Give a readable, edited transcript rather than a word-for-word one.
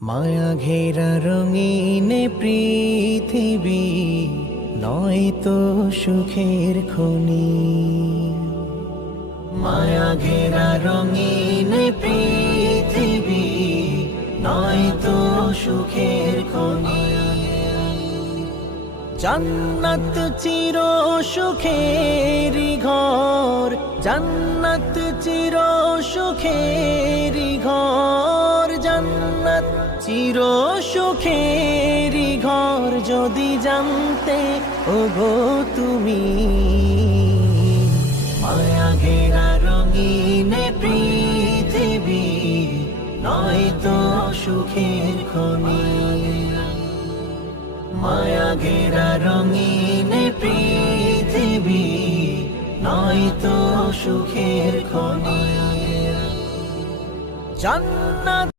মায়া ঘেরা রঙিন পৃথিবী নয় তো সুখের খনি। মায়া ঘেরা রঙিন পৃথিবী নয় তো সুখের খনি। জান্নাত চির সুখের ঘর, জান্নাত চির সুখের ঘর, জান্নাত চির সুখের ঘর যদি জানতে ওগো তুমি। মায়া ঘেরা রঙিন পৃথিবী নয় তো সুখের খনি। মায়া ঘেরা রঙিন পৃথিবী নয় তো সুখের খনি। জান্নাত